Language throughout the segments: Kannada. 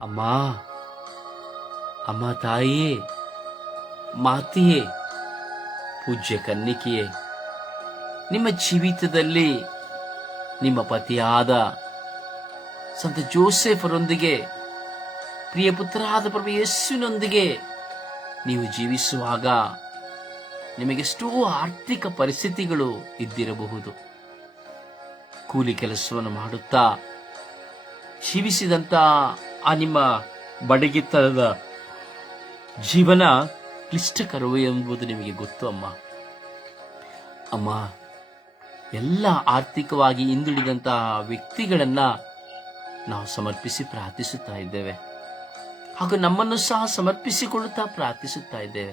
ಅಮ್ಮ ಅಮ್ಮ ತಾಯಿಯೇ, ಮಾತೆಯೇ, ಪೂಜ್ಯ ಕನ್ನಿಕೆಯೇ, ನಿಮ್ಮ ಜೀವಿತದಲ್ಲಿ ನಿಮ್ಮ ಪತಿಯಾದ ಸಂತ ಜೋಸೆಫರೊಂದಿಗೆ, ಪ್ರಿಯ ಪುತ್ರರಾದ ಪ್ರಭು ಯೇಸುವಿನೊಂದಿಗೆ ನೀವು ಜೀವಿಸುವಾಗ ನಿಮಗೆಷ್ಟೋ ಆರ್ಥಿಕ ಪರಿಸ್ಥಿತಿಗಳು ಇದ್ದಿರಬಹುದು. ಕೂಲಿ ಕೆಲಸವನ್ನು ಮಾಡುತ್ತಾ ಜೀವಿಸಿದಂತ ಆ ನಿಮ್ಮ ಬಡಗಿತನದ ಜೀವನ ಕ್ಲಿಷ್ಟಕರವೇ ಎಂಬುದು ನಿಮಗೆ ಗೊತ್ತು, ಅಮ್ಮ. ಅಮ್ಮ, ಎಲ್ಲ ಆರ್ಥಿಕವಾಗಿ ಹಿಂದುಳಿದಂತಹ ವ್ಯಕ್ತಿಗಳನ್ನ ನಾವು ಸಮರ್ಪಿಸಿ ಪ್ರಾರ್ಥಿಸುತ್ತಾ ಇದ್ದೇವೆ. ಹಾಗೂ ನಮ್ಮನ್ನು ಸಹ ಸಮರ್ಪಿಸಿಕೊಳ್ಳುತ್ತಾ ಪ್ರಾರ್ಥಿಸುತ್ತಾ ಇದ್ದೇವೆ.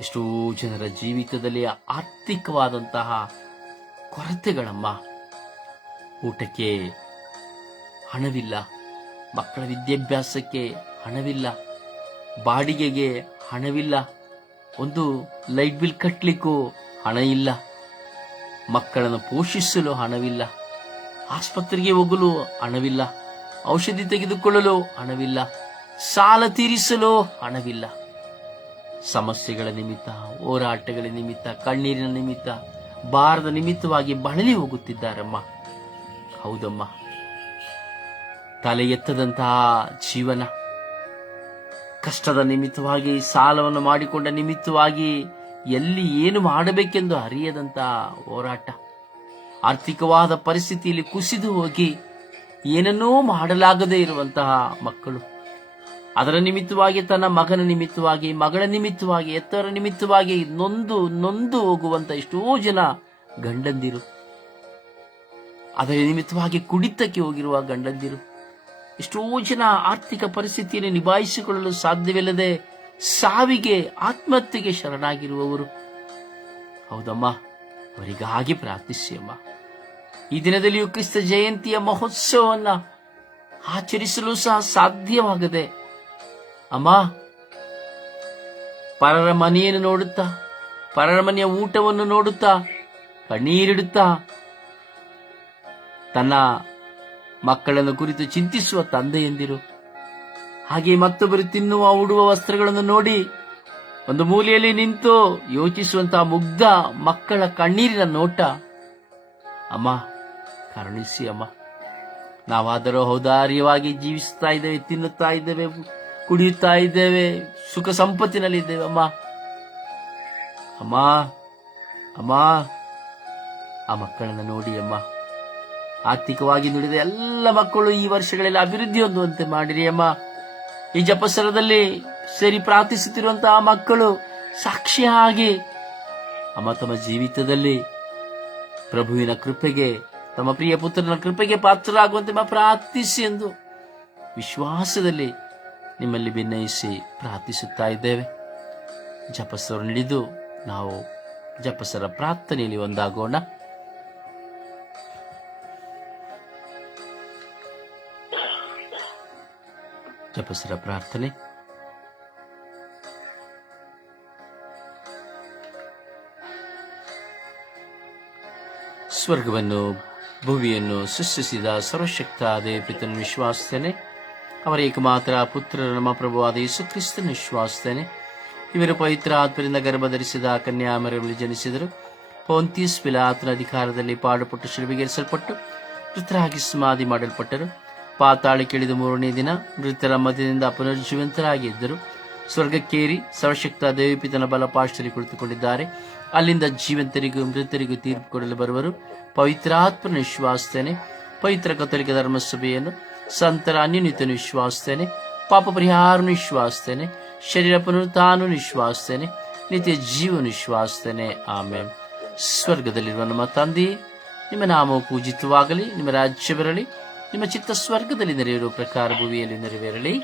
ಎಷ್ಟೋ ಜನರ ಜೀವಿತದಲ್ಲಿ ಆರ್ಥಿಕವಾದಂತಹ ಕೊರತೆಗಳಮ್ಮ. ಊಟಕ್ಕೆ ಹಣವಿಲ್ಲ. ಮಕ್ಕಳ ವಿದ್ಯಾಭ್ಯಾಸಕ್ಕೆ ಹಣವಿಲ್ಲ, ಬಾಡಿಗೆಗೆ ಹಣವಿಲ್ಲ, ಒಂದು ಲೈಟ್ ಬಿಲ್ ಕಟ್ಟಲಿಕ್ಕೂ ಹಣ ಇಲ್ಲ, ಮಕ್ಕಳನ್ನು ಪೋಷಿಸಲು ಹಣವಿಲ್ಲ, ಆಸ್ಪತ್ರೆಗೆ ಹೋಗಲು ಹಣವಿಲ್ಲ, ಔಷಧಿ ತೆಗೆದುಕೊಳ್ಳಲು ಹಣವಿಲ್ಲ, ಸಾಲ ತೀರಿಸಲು ಹಣವಿಲ್ಲ. ಸಮಸ್ಯೆಗಳ ನಿಮಿತ್ತ, ಹೋರಾಟಗಳ ನಿಮಿತ್ತ, ಕಣ್ಣೀರಿನ ನಿಮಿತ್ತ, ಬಾರದ ನಿಮಿತ್ತವಾಗಿ ಬಳಲಿ ಹೋಗುತ್ತಿದ್ದಾರಮ್ಮ. ಹೌದಮ್ಮ. ತಲೆ ಎತ್ತದಂತಹ ಜೀವನ. ಕಷ್ಟದ ನಿಮಿತ್ತವಾಗಿ, ಸಾಲವನ್ನು ಮಾಡಿಕೊಂಡ ನಿಮಿತ್ತವಾಗಿ ಎಲ್ಲಿ ಏನು ಮಾಡಬೇಕೆಂದು ಅರಿಯದಂತಹ ಹೋರಾಟ. ಆರ್ಥಿಕವಾದ ಪರಿಸ್ಥಿತಿಯಲ್ಲಿ ಕುಸಿದು ಹೋಗಿ ಏನನ್ನೂ ಮಾಡಲಾಗದೇ ಇರುವಂತಹ ಮಕ್ಕಳು. ಅದರ ನಿಮಿತ್ತವಾಗಿ, ತನ್ನ ಮಗನ ನಿಮಿತ್ತವಾಗಿ, ಮಗಳ ನಿಮಿತ್ತವಾಗಿ ಎತ್ತರ ನಿಮಿತ್ತವಾಗಿ ನೊಂದು ನೊಂದು ಹೋಗುವಂತ ಎಷ್ಟೋ ಜನ ಗಂಡಂದಿರು. ಅದರ ನಿಮಿತ್ತವಾಗಿ ಕುಡಿತಕ್ಕೆ ಹೋಗಿರುವ ಗಂಡಂದಿರು. ಎಷ್ಟೋ ಜನ ಆರ್ಥಿಕ ಪರಿಸ್ಥಿತಿಯನ್ನು ನಿಭಾಯಿಸಿಕೊಳ್ಳಲು ಸಾಧ್ಯವಿಲ್ಲದೆ ಸಾವಿಗೆ ಆತ್ಮಹತ್ಯೆಗೆ ಶರಣಾಗಿರುವವರು. ಹೌದಮ್ಮ, ಅವರಿಗಾಗಿ ಪ್ರಾರ್ಥಿಸಿ ಅಮ್ಮ ಈ ದಿನದಲ್ಲಿಯೂ ಕ್ರಿಸ್ತ ಜಯಂತಿಯ ಮಹೋತ್ಸವವನ್ನ ಆಚರಿಸಲು ಸಹ ಸಾಧ್ಯವಾಗದೆ, ಅಮ್ಮ, ಪರರ ಮನೆಯನ್ನು ನೋಡುತ್ತಾ, ಪರರ ಮನೆಯ ಊಟವನ್ನು ನೋಡುತ್ತಾ, ಕಣ್ಣೀರಿಡುತ್ತಾ, ತನ್ನ ಮಕ್ಕಳನ್ನು ಕುರಿತು ಚಿಂತಿಸುವ ತಂದೆಯಂದಿರು ಹಾಗೆ ಮತ್ತೊಬ್ಬರು ತಿನ್ನುವ ಉಡುವ ವಸ್ತ್ರಗಳನ್ನು ನೋಡಿ ಒಂದು ಮೂಲೆಯಲ್ಲಿ ನಿಂತು ಯೋಚಿಸುವಂತಹ ಮುಗ್ಧ ಮಕ್ಕಳ ಕಣ್ಣೀರಿನ ನೋಟ. ಅಮ್ಮ, ಕರುಣಿಸಿ ಅಮ್ಮ. ನಾವಾದರೂ ಔದಾರ್ಯವಾಗಿ ಜೀವಿಸುತ್ತಾ ಇದ್ದೇವೆ, ತಿನ್ನುತ್ತಾ ಇದ್ದೇವೆ, ಕುಡಿಯುತ್ತಾ ಇದ್ದೇವೆ, ಸುಖ ಸಂಪತ್ತಿನಲ್ಲಿ ಇದ್ದೇವೆ, ಅಮ್ಮ. ಅಮ್ಮ ಅಮ್ಮ. ಆ ಮಕ್ಕಳನ್ನು ನೋಡಿ ಅಮ್ಮ. ಆರ್ಥಿಕವಾಗಿ ನುಡಿದ ಎಲ್ಲ ಮಕ್ಕಳು ಈ ವರ್ಷಗಳಲ್ಲಿ ಅಭಿವೃದ್ಧಿ ಹೊಂದುವಂತೆ ಮಾಡಿರಿ ಅಮ್ಮ. ಈ ಜಪಸರದಲ್ಲಿ ಸೇರಿ ಪ್ರಾರ್ಥಿಸುತ್ತಿರುವಂತಹ ಮಕ್ಕಳು ಸಾಕ್ಷಿಯಾಗಿ ಅಮ್ಮ ತಮ್ಮ ಜೀವಿತದಲ್ಲಿ ಪ್ರಭುವಿನ ಕೃಪೆಗೆ, ತಮ್ಮ ಪ್ರಿಯ ಪುತ್ರನ ಕೃಪೆಗೆ ಪಾತ್ರರಾಗುವಂತೆ ಪ್ರಾರ್ಥಿಸಿ ಎಂದು ವಿಶ್ವಾಸದಲ್ಲಿ ನಿಮ್ಮಲ್ಲಿ ಭಿನ್ನಯಿಸಿ ಪ್ರಾರ್ಥಿಸುತ್ತಾ ಇದ್ದೇವೆ. ಜಪಸ್ವರ ನಾವು ಜಪಸರ ಪ್ರಾರ್ಥನೆಯಲ್ಲಿ ಒಂದಾಗೋಣ. ಜಪಸರ ಪ್ರಾರ್ಥನೆ. ಸ್ವರ್ಗವನ್ನು ಭುವಿಯನ್ನು ಸೃಷ್ಟಿಸಿದ ಸರ್ವಶಕ್ತ ದೇವಪಿತನ ವಿಶ್ವಾಸ್ತೇನೆ ಅವರ ಏಕಮಾತ್ರ ಪುತ್ರ ನಮ್ಮ ಪ್ರಭುವಾದ ಯೇಸುಕ್ರಿಸ್ತನ ವಿಶ್ವಾಸ್ತೇನೆ ಇವರು ಪವಿತ್ರ ಆತ್ಮರಿಂದ ಗರ್ಭ ಧರಿಸಿದ ಕನ್ಯಾಮರಗಳಲ್ಲಿ ಜನಿಸಿದರು. ಪೋಂತಿಯಸ್ ಪಿಲಾತನ ಅಧಿಕಾರದಲ್ಲಿ ಪಾಡುಪಟ್ಟು ಶಿಲುಬೆಗೇರಿಸಲ್ಪಟ್ಟು, ಪುತ್ರರಾಗಿ ಸಮಾಧಿ ಮಾಡಲ್ಪಟ್ಟರು. ಪಾತಾಳಕ್ಕಿಳಿದು ಮೂರನೇ ದಿನ ಮೃತರ ಮಧ್ಯದಿಂದ ಪುನರ್ಜೀವಂತರಾಗಿದ್ದರು. ಸ್ವರ್ಗಕ್ಕೇರಿ ಸರ್ವಶಕ್ತ ದೇವಿಪಿತನ ಬಲಪಾಶದಲ್ಲಿ ಕುಳಿತುಕೊಂಡಿದ್ದಾರೆ. ಅಲ್ಲಿಂದ ಜೀವಂತರಿಗೂ ಮೃತರಿಗೂ ತೀರ್ಪು ಕೊಡಲು ಬರುವರು. ಪವಿತ್ರಾತ್ಮನ ವಿಶ್ವಾಸಿಸ್ತೇನೆ ಪವಿತ್ರ ಕಥೋಲಿಕ ಧರ್ಮಸಭೆಯನ್ನು ಸಂತರ ಅನ್ಯನಿತನು ವಿಶ್ವಾಸಿಸ್ತೇನೆ ಪಾಪ ಪರಿಹಾರನು ವಿಶ್ವಾಸಿಸ್ತೇನೆ ಶರೀರ ಪುನರುತ್ಥಾನು ವಿಶ್ವಾಸಿಸ್ತೇನೆ ನಿತ್ಯ ಜೀವನ ವಿಶ್ವಾಸಿಸ್ತೇನೆ ಆಮೇಲೆ ಸ್ವರ್ಗದಲ್ಲಿರುವ ನಮ್ಮ ತಂದೆಯೇ ನಿಮ್ಮ ನಾಮವು ಪೂಜಿತವಾಗಲಿ, ನಿಮ್ಮ ರಾಜ್ಯ ಬರಲಿ. ನಿಮ್ಮ ಚಿತ್ತ ಸ್ವರ್ಗದಲ್ಲಿ ನೆರೆಯಿರುವ ಪ್ರಕಾರ ಭೂಮಿಯಲ್ಲಿ ನೆರವೇರಲಿ.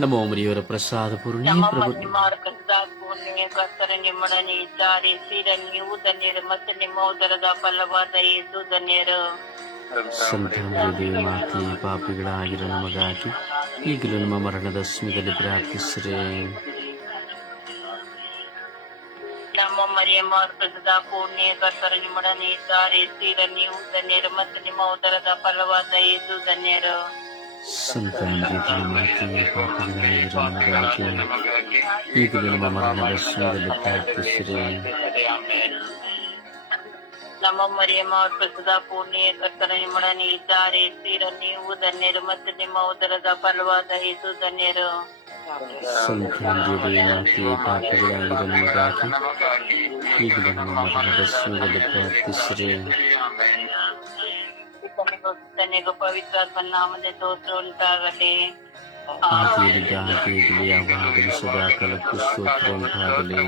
ನಮೋ ಮರಿಯವರ ಪ್ರಸಾದ ಪೂರ್ಣಿ ಪ್ರಭು. ಮಾರ್ಗದ್ದಾಗೂ ನಿಮಗೆ ಕರ್ತರು ನಿಮ್ಮೊಡನೆ ಇದ್ದಾರೆ ಸೀರ ನೀವು ಧನ್ಯರು ಮತ್ತು ನಿಮ್ಮ ಉದರದ ಫಲವಾದ ಯೇಸು ಧನ್ಯರು. ಸಂತಾನದೇವಿ ಮಾತೆ ಪಾಪಿಗಳಾಗಿರೋ ನಮಗಾಗಿ ಈಗಲೂ ನಮ್ಮ ಮರಣದ ಸಮಯದಲ್ಲಿ ಪ್ರಾರ್ಥಿಸ್ರೆ. ನಮ್ಮ ಮರಿಯಮ್ಮ ಅರ್ಪಿಸಿದ ಪೂರ್ಣೆ ಕರ್ತರ ನಿಮ್ಮೊಡನೆ ಇದ್ದಾರೆ. ಸ್ತ್ರೀರ ನೀವು ಧನ್ಯರು ಮತ್ತು ನಿಮ್ಮ ಉದರದ ಫಲವಾದ ಇದು ಧನ್ಯರು. ಈಗಲೂ ನಮ್ಮ ಮರಣದ ಸಮಯದಲ್ಲಿ ಪ್ರಾರ್ಥಿಸ್ರೆ. ನಮ್ಮ ಮರಿಯಮ್ಮ ಅರ್ಪಿಸಿದ ಪೂರ್ಣೆ ಕರ್ತರ ನಿಮ್ಮೊಡನೆ ಇದ್ದಾರೆ ಸ್ತ್ರೀರ ನೀವು ಧನ್ಯರು ಮತ್ತು ನಿಮ್ಮ ಉದರದ ಫಲವಾದ ಯೇಸು ಧನ್ಯರು ಸಂತಾನದೇವಿ ಮಾತೆ ಪಾಪಿಗಳಾಗಿರೋ ನಮಗಾಗಿ ಈಗಲೂ ನಮ್ಮ ಮರಣದ ಸಮಯದಲ್ಲಿ ಪ್ರಾರ್ಥಿಸ್ರೆ ಪಿತನಿಗೂ ಸುತ್ತನಿಗೂ ಪವಿತ್ರಾತ್ಮ ನಾಮದ ಸ್ತೋತ್ರ ಉಂಟಾಗಲಿ ಆದಿಯಲ್ಲಿದ್ದ ಹಾಗೆ ಈಗಲೂ ಯಾವಾಗಲೂ ಸದಾ ಕಾಲಕ್ಕೂ ಸ್ತೋತ್ರ ಉಂಟಾಗಲಿ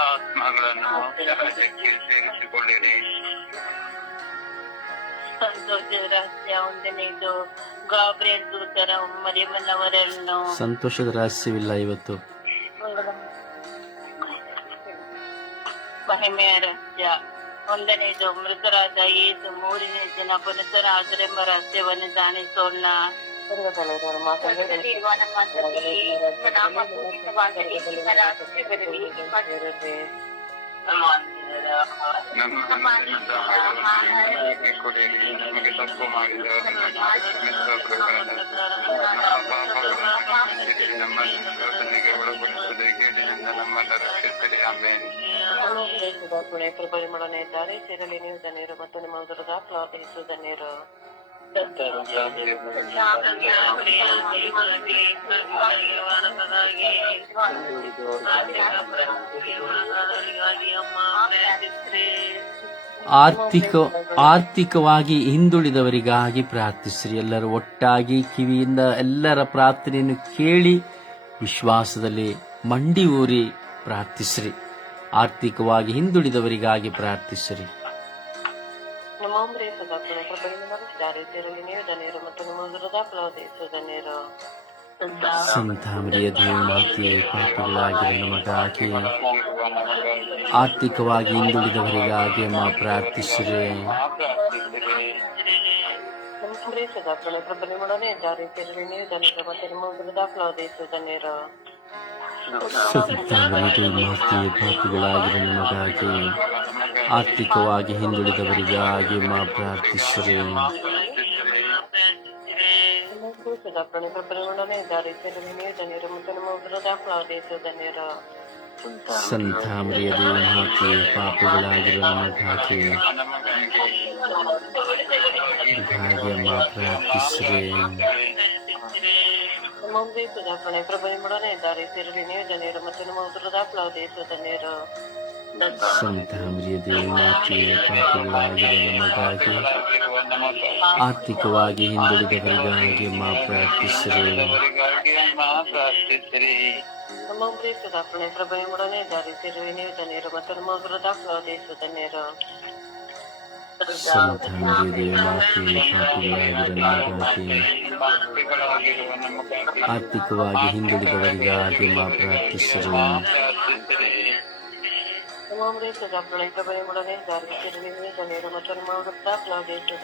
ಆತ್ಮಗಳನ್ನು ಸೇರಿಸಿಕೊಳ್ಳಿರಿ ಸಂತೋಷದ ದೂತರ ಸಂತೋಷದ ರಹಸ್ಯವಿಲ್ಲ ಇವತ್ತು. ಮಹಿಮೆಯ ರಹಸ್ಯ. ಒಂದನೇದು ಮೃತರಾದ ಏಸು ಮೂರನೇ ಜನ ಪುನಃರಾದರೆಂಬ ರಹಸ್ಯವನ್ನು ಧ್ಯಾನಿಸೋಣ ನಮ್ಮ ನಮಗೆ ಕೊಡಿರಿ ನಮಗೆ ತಪ್ಪು ಮಾಡಿದವರನ್ನು ಕ್ಷಮಿಸುವ ನಮ್ಮ ನೀವು ಮತ್ತು ನಿಮ್ಮ ಆರ್ಥಿಕ ಆರ್ಥಿಕವಾಗಿ ಹಿಂದುಳಿದವರಿಗಾಗಿ ಪ್ರಾರ್ಥಿಸ್ರಿ. ಎಲ್ಲರೂ ಒಟ್ಟಾಗಿ ಕಿವಿಯಿಂದ ಎಲ್ಲರ ಪ್ರಾರ್ಥನೆಯನ್ನು ಕೇಳಿ ವಿಶ್ವಾಸದಲ್ಲಿ ಮಂಡಿ ಊರಿ ಪ್ರಾರ್ಥಿಸ್ರಿ. ಆರ್ಥಿಕವಾಗಿ ಹಿಂದುಳಿದವರಿಗಾಗಿ ಪ್ರಾರ್ಥಿಸ್ರಿ. ಸಂತಾಮರಿಯ ಪಾಪಗಳಾಗಿರೋ ನಮಗಾಗಿ. ಆರ್ಥಿಕವಾಗಿ ಹಿಂದುಳಿದವರಿಗಾಗಿ ಅಮ್ಮ ಪ್ರಾರ್ಥಿಸಿರಿ. ನಮ್ಮೊಂಬರೇ ಸದಾಪುರ ಕೃಪರಿಮಳನೆ ಇದ್ದಾರೆ ಸೇರಲಿ ನೀವು ಧನ್ಯರು ಮತ್ತೆ ನಿಮ್ಮ ಪ್ಲಾಪಿಸು ಧನ್ಯರು ಸಂತಾಮರಿಯ ದೇವಮಾತೆ ಪಾಪಗಳಾಗಿರೋ ನಮಗಾಗಿ ಆರ್ಥಿಕವಾಗಿ ಹಿಂದುಳಿದವರಿಗಾಗಿ ಮಾ ಪ್ರಾರ್ಥಿಸಿರಿ. ಕೃಪರಿಮಳನೆ ಇದ್ದಾರೆ ಧನ್ಯರು ಮತ್ತು ನಮ್ಮ ಧನ್ಯರು ಸಂತಾಮರಿಯ ಹಾಕಿ ಪಾಪಗಳಾಗಿರೋ ನಮಗಾಗಿ ಹಾಗೆ ಅಮ್ಮ ಪ್ರಾರ್ಥಿಸಿರಿ. ನಮ್ಮೊಂಬರೇ ಸದಾಪುರ ಕೃಪರಿಮಳನೆ ಇದ್ದಾರೆ. ಸೇರಲಿ ನೀವು ಧನ್ಯರು ಮತ್ತು ನಿಮ್ಮ ಉದರದ ಪ್ಲಾಪಿಸು ಧನ್ಯರು ಸಂತಾಮರಿಯ ದೇವಮಾತೆ ಪಾಪಗಳಾಗಿರೋ ನಮಗಾಗಿ ಆರ್ಥಿಕವಾಗಿ ಹಿಂದುಳಿದವರಿಗಾಗಿ ಮಾ ಪ್ರಾರ್ಥಿಸಿರಿ. ಪ್ರಾರ್ಥಿಸಿರಿ ನಮ್ಮೊಂಬರೇ ಸದಾಪುರ ಕೃಪರಿಮಳನೆ ಇದ್ದಾರೆ ಸೇರಲಿ ನೀವು ಧನ್ಯರು ಮತ್ತು ನಿಮ್ಮ ಉದರದ ಪ್ಲಾಪಿಸು ಧನ್ಯರು ಸಂತಾಮರಿಯ ದೇವಮಾತೆ ಪಾಪಗಳಾಗಿರೋ ನಮಗಾಗಿ ಭಕ್ತಿಗಳಾಗಿರುವ ನಮಗಾಗಿ ಆರ್ಥಿಕವಾಗಿ ಹಿಂದುಳಿದವರಿಗಾಗಿ ಅಮ್ಮ ಪ್ರಾರ್ಥಿಸಿರಿ ನಮ್ಮೊಂಬರೇ ಸದಾಪುರ ಕೃಪರಿಮಳನೆ ಇದ್ದಾರೆ ಸೇರಲಿ ನೀವು ಧನ್ಯರು ಮತ್ತು ನಿಮ್ಮ ಉದರದ ಪ್ಲಾಪಿಸು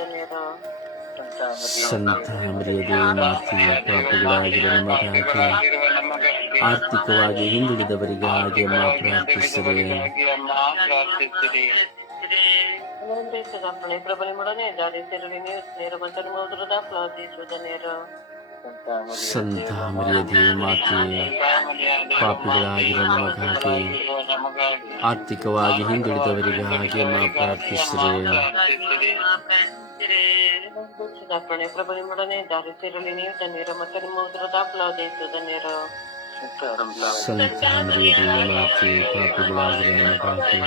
ಧನ್ಯರು ಸಂತಾಮರಿಯ ದೇವಮಾತೆ ಪಾಪಗಳಾಗಿರೋ ನಮಗಾಗಿ ಆರ್ಥಿಕವಾಗಿ ಹಿಂದುಳಿದವರಿಗೆ ಹಾಗೆ ಅಮ್ಮ ಪ್ರಾರ್ಥಿಸಿದೆ ಪ್ಲಾಪಿಸು ಧನ್ಯರು ಸಂತಾಮರಿಯ ದೇವಮಾತೆ ಪಾಪಿಗಳಾಗಿರೋ ನಮಗಾಗಿ ಆರ್ಥಿಕವಾಗಿ ಹಿಂದುಳಿದವರಿಗಾಗಿ ಅಮ್ಮ ಪ್ರಾರ್ಥಿಸಿರಿ. ಸುಧಾರಣೆ ಪ್ರಬಲಿಮಡನೆ ದಾರಿ ಸೇರಲಿ ನೀವು ಧನ್ಯರು ಮತ್ತು ನಿಮ್ಮ ಉದರದ ಪ್ಲಾದೇಶು ಧನ್ಯರು ಸಂತಾಮರಿಯ ದೇವಮಾತೆ ಪಾಪಿಗಳಾಗಿರೋ ನಮಗಾಗಿ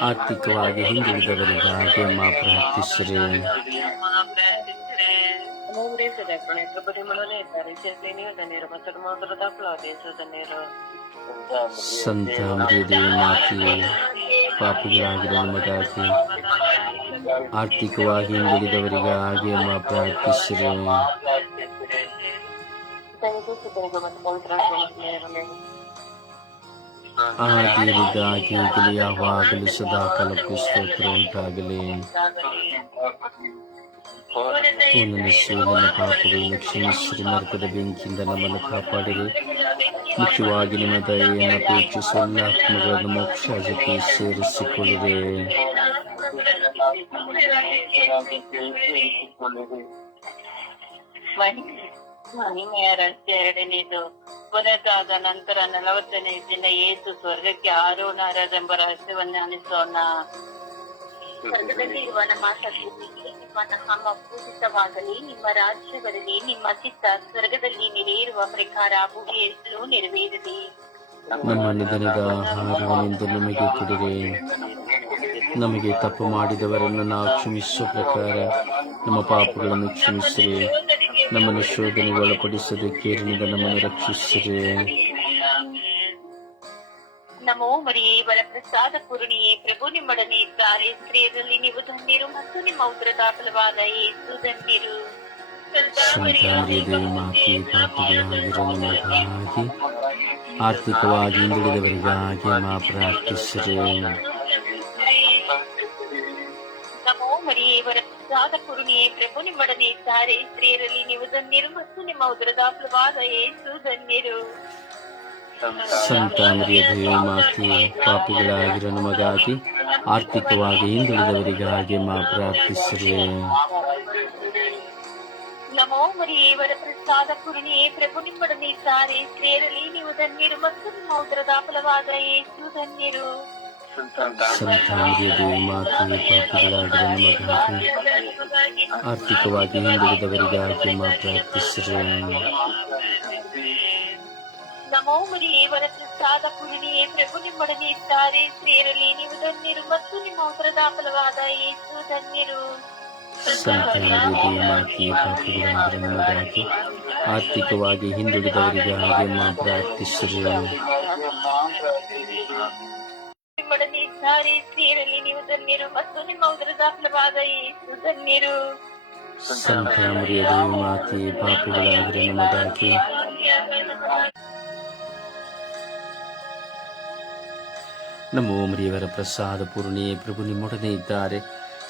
ಆರ್ಥಿಕವಾಗಿ ಹಿಂದುಳಿದವರಿಗಾಗಿ ಅಮ್ಮ ಪ್ರಾರ್ಥಿಸಿರಿ ನಮ್ಮೊಂಬರೇ ಸುಧಾರಣೆ ಪ್ರಬಲಿಮಡನೆ ದಾರಿ ಸೇರಲಿ ನೀವು ಧನ್ಯರು ಮತ್ತು ನಿಮ್ಮ ಉದರದ ಪ್ಲಾದೇಶು ಧನ್ಯರು ಸಂತಾಮರಿಯ ದೇವಮಾತೆ ಪಾಪಿಗಳಾಗಿರೋ ನಮಗಾಗಿ ಆರ್ಥಿಕವಾಗಿ ಹಿಂದುಳಿದವರಿಗೆ ಹಾಗೆ ಪ್ರಾರ್ಥಿಸಿರಿ. ಆಗಿರುದಾಗಿ ಯಾವಾಗಲೂ ಸದಾ ಕಾಲಕ್ಕೂ ಸ್ತೋತ್ರ ಉಂಟಾಗಲಿ. ನನ್ನ ಶ್ರೀ ಪಾಪಗಳನ್ನು ಕ್ಷಮಿಸಿರಿ ನರಕದ ಬೆಂಕಿಯಿಂದ ನಮ್ಮನ್ನು ಕಾಪಾಡಿರಿ. ಮುಖ್ಯವಾಗಿ ನಿಮ್ಮ ದಯೆಯನ್ನು ಅಪೇಕ್ಷಿಸುವ ಆತ್ಮಗಳನ್ನು ಆತ್ಮಗಳನ್ನು ಮೋಕ್ಷಕ್ಕೆ ಸೇರಿಸಿಕೊಳ್ಳಿದೆ ಮಹಿಮೆಯ ರಸ್ತೆ ಎರಡನೇದು ಪುನತಾದ ನಂತರ ನಲವತ್ತನೇ ದಿನ ಏಸು ಸ್ವರ್ಗಕ್ಕೆ ಆರೋಣರೆಂಬ ರಹಸ್ಯವನ್ನು ಅನಿಸೋಣ. ಸ್ವರ್ಗದಲ್ಲಿ ಇರುವ ನಮ್ಮ ತಂದೆಯೇ, ನಿಮ್ಮ ನಾಮ ಪೂಜಿತವಾಗಲಿ ನಿಮ್ಮ ರಾಜ್ಯಗಳಲ್ಲಿ, ನಿಮ್ಮ ಚಿತ್ತ ಸ್ವರ್ಗದಲ್ಲಿ ನೆರೆಯಿರುವ ಪ್ರಕಾರ ಭೂಮಿಯಲ್ಲೂ ನೆರವೇರಲಿ ನಮ್ಮ ನಿಧನದ ಆಹಾರವನ್ನಿಂದ ನಮಗೆ ಕೊಡಿರಿ. ನಮಗೆ ತಪ್ಪು ಮಾಡಿದವರನ್ನು ನಾವು ಕ್ಷಮಿಸುವ ಪ್ರಕಾರ ನಮ್ಮ ಪಾಪಗಳನ್ನು ಕ್ಷಮಿಸಿರಿ. ನಮ್ಮನ್ನು ಶೋಧನೆಗೆ ಒಳಪಡಿಸದೆ ನಮ್ಮನ್ನು ರಕ್ಷಿಸಿರಿ. ನಮೋ ಮರಿಯೇ ವರಪ್ರಸಾದ ಪೂರ್ಣಿಯೇ ಪ್ರಭು ನಿಮ್ಮೊಡನೆ ಇದ್ದಾರೆ. ಸ್ತ್ರೀಯರಲ್ಲಿ ನೀವು ಧನ್ಯರು ಮತ್ತು ನಿಮ್ಮ ಉದರದ ಫಲವಾದ ಏಸು ಧನ್ಯರು. ಆರ್ಥಿಕವಾಗಿ ಹಿಂದುಳಿದವರಿಗಾಗಿ ಮಾ ಪ್ರಾರ್ಥಿಸಿರಿ. ನಮೋ ಮರಿಯೇ ವರಪ್ರಸಾದ ಪೂರ್ಣಿಯೇ ಪ್ರಭು ನಿಮ್ಮೊಡನೆ ಇದ್ದಾರೆ. ಸ್ತ್ರೀಯರಲ್ಲಿ ನೀವು ಧನ್ಯರು ಮತ್ತು ನಿಮ್ಮ ಉದರದ ಫಲವಾದ ಯೇಸು ಧನ್ಯರು. ಸಂತಾನರಿಗೆ ದೇವಿ ಮಾತೆ ಪಾಪಿಗಳಾಗಿರೋ ನಮಗಾಗಿ ಆರ್ಥಿಕವಾಗಿ ಹಿಂದುಳಿದವರಿಗಾಗಿ ಮಾ ಪ್ರಾರ್ಥಿಸಿರಿ. ನಮೋ ಮರಿಯೇ ವರಪ್ರಸಾದ ಕುರುಣಿಯೇ ಪ್ರಭು ನಿಮ್ಮೊಡನೆ ಇದ್ದಾರೆ. ಸ್ತ್ರೀಯರಲ್ಲಿ ನೀವು ಧನ್ಯರು ಮತ್ತು ನಿಮ್ಮ ಉದರದ ಫಲವಾದ ಯೇಸು ಧನ್ಯರು. ಸಂತಾನರಿಗೆ ದೇವಿ ಮಾತೆ ಪಾಪಿಗಳಾಗಿರೋ ನಮಗಾಗಿ ಆರ್ಥಿಕವಾಗಿ ಹಿಂದುಳಿದವರಿಗಾಗಿ ಮಾ ಪ್ರಾರ್ಥಿಸಿರಿ. ನಮೋ ಮರಿಯೇ ವರಪ್ರಸಾದ ಪೂರ್ಣಿಯೇ ಪ್ರಭು ನಿಮ್ಮೊಡನೆ ಇದ್ದಾರೆ ಸ್ತ್ರೀಯರಲ್ಲಿ ನೀವು ಧನ್ಯರು ಮತ್ತು ನಿಮ್ಮ ಉದರದ ಫಲವಾದ ಯೇಸು ಧನ್ಯರು ಸಂತಾನರಿಗೆ ದೇವಿ ಮಾತೆ ಪಾಪಿಗಳಾಗಿರೋ ನಮಗಾಗಿ ಆರ್ಥಿಕವಾಗಿ ಹಿಂದುಳಿದವರಿಗಾಗಿ ಮಾ ಪ್ರಾರ್ಥಿಸಿರಿ ನಿಮ್ಮೊಡನೆ ಇದ್ದಾರೆ ಸ್ತ್ರೀಯರಲ್ಲಿ ನೀವು ಧನ್ಯರು ಮತ್ತು ನಿಮ್ಮ ಉದರದ ಫಲವಾದ ಯೇಸು ಧನ್ಯರು ಸಂತಾನರಿಗೆ ದೇವಿ ಮಾತೆ ಪಾಪಿಗಳಾಗಿರೋ ನಮಗಾಗಿ ನಮೋ ಓಮರಿಯವರ ಪ್ರಸಾದ ಪೂರ್ಣಿಯೇ ಪ್ರಭು ನಿಮ್ಮೊಡನೆ ಇದ್ದಾರೆ.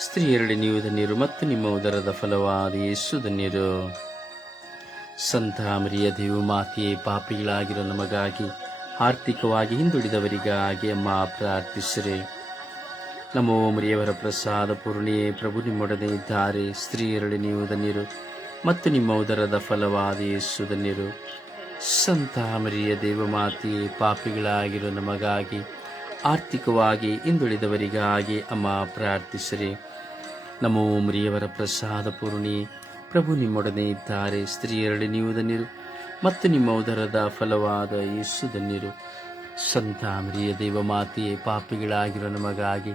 ಸ್ತ್ರೀಯರಡೆ ನೀವು ಧನ್ಯರು ಮತ್ತು ನಿಮ್ಮ ಉದರದ ಫಲವಾದ ಯೇಸು ಧನ್ಯರು. ಸಂತ ಮರಿಯ ದೇವು ಮಾತೆಯೇ, ಪಾಪಿಗಳಾಗಿರೋ ನಮಗಾಗಿ ಆರ್ಥಿಕವಾಗಿ ಹಿಂದುಳಿದವರಿಗಾಗಿ ಅಮ್ಮ ಪ್ರಾರ್ಥಿಸಿರಿ. ನಮೋ ಮರಿಯವರ ಪ್ರಸಾದ ಪೂರ್ಣಿಯೇ ಪ್ರಭು ನಿಮ್ಮೊಡನೆ ಇದ್ದಾರೆ. ಸ್ತ್ರೀಯರಡೆ ನೀವು ಧನ್ಯರು ಮತ್ತು ನಿಮ್ಮ ಉದರದ ಫಲವಾದ ಯೇಸು ಧನ್ಯರು. ಸಂತ ಮರಿಯ ದೇವಮಾತೆಯೇ ಪಾಪಿಗಳಾಗಿರೋ ನಮಗಾಗಿ ಆರ್ಥಿಕವಾಗಿ ಹಿಂದುಳಿದವರಿಗಾಗಿ ಅಮ್ಮ ಪ್ರಾರ್ಥಿಸಿರಿ. ನಮೋ ಮರಿಯವರ ಪ್ರಸಾದ ಪೂರ್ಣಿ, ಪ್ರಭು ನಿಮ್ಮೊಡನೆ ಇದ್ದಾರೆ. ಸ್ತ್ರೀಯರಡಿ ನೀವು ಧನ್ಯರು, ಮತ್ತು ನಿಮ್ಮ ಉದರದ ಫಲವಾದ ಯೇಸು ಧನ್ಯರು. ಸಂತ ಮರಿಯ ದೇವಮಾತೆಯೇ ಪಾಪಿಗಳಾಗಿರೋ ನಮಗಾಗಿ,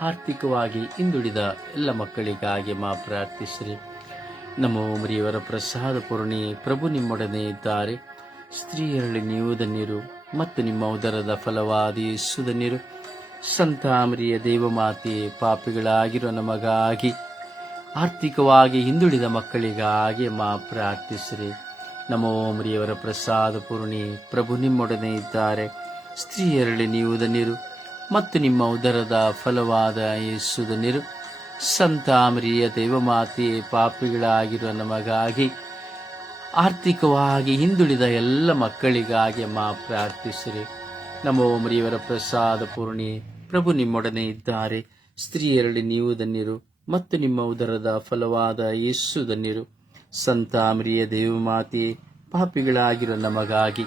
ಆರ್ಥಿಕವಾಗಿ ಹಿಂದುಳಿದ ಎಲ್ಲ ಮಕ್ಕಳಿಗಾಗಿ ಮಾ ಪ್ರಾರ್ಥಿಸಿರಿ. ನಮೋ ಮರಿಯವರ ಪ್ರಸಾದ ಪೂರ್ಣಿ, ಪ್ರಭು ನಿಮ್ಮೊಡನೆ ಇದ್ದಾರೆ. ಸ್ತ್ರೀಯರಲ್ಲಿ ನೀವು ಧನ್ಯರು ಮತ್ತು ನಿಮ್ಮ ಉದರದ ಫಲವಾದ ಸುಧನ್ಯರು ಸಂತಾಮರಿಯ ದೇವಮಾತೆ ಪಾಪಿಗಳಾಗಿರೋ ನಮಗಾಗಿ, ಆರ್ಥಿಕವಾಗಿ ಹಿಂದುಳಿದ ಮಕ್ಕಳಿಗಾಗಿ ಮಾ ಪ್ರಾರ್ಥಿಸಿರಿ. ನಮೋ ಮರಿಯವರ ಪ್ರಸಾದ ಪೂರ್ಣಿ, ಪ್ರಭು ನಿಮ್ಮೊಡನೆ ಇದ್ದಾರೆ. ಸ್ತ್ರೀಯರಲ್ಲಿ ನೀವು ಧನ್ಯರು ಮತ್ತು ನಿಮ್ಮ ಉದರದ ಫಲವಾದ ಯೇಸು ಸಂತಾಮರಿಯ ದೇವಮಾತೆ ದೇವಮಾತೆಯೇ ಪಾಪಿಗಳಾಗಿರೋ ನಮಗಾಗಿ ಆರ್ಥಿಕವಾಗಿ ಹಿಂದುಳಿದ ಎಲ್ಲ ಮಕ್ಕಳಿಗಾಗಿ ಮಾ ಪ್ರಾರ್ಥಿಸಿರಿ. ನಮೋ ಮರಿಯವರ ಪ್ರಸಾದ ಪೂರ್ಣಿ. ಪ್ರಭು ನಿಮ್ಮೊಡನೆ ಇದ್ದಾರೆ. ಸ್ತ್ರೀಯರಲ್ಲಿ ನೀವು ಧನ್ಯರು. ಮತ್ತು ನಿಮ್ಮ ಉದರದ ಫಲವಾದ ಯೇಸು ಧನ್ಯರು. ಸಂತ ಮರಿಯ ದೇವಮಾತೆ ಪಾಪಿಗಳಾಗಿರೋ ನಮಗಾಗಿ,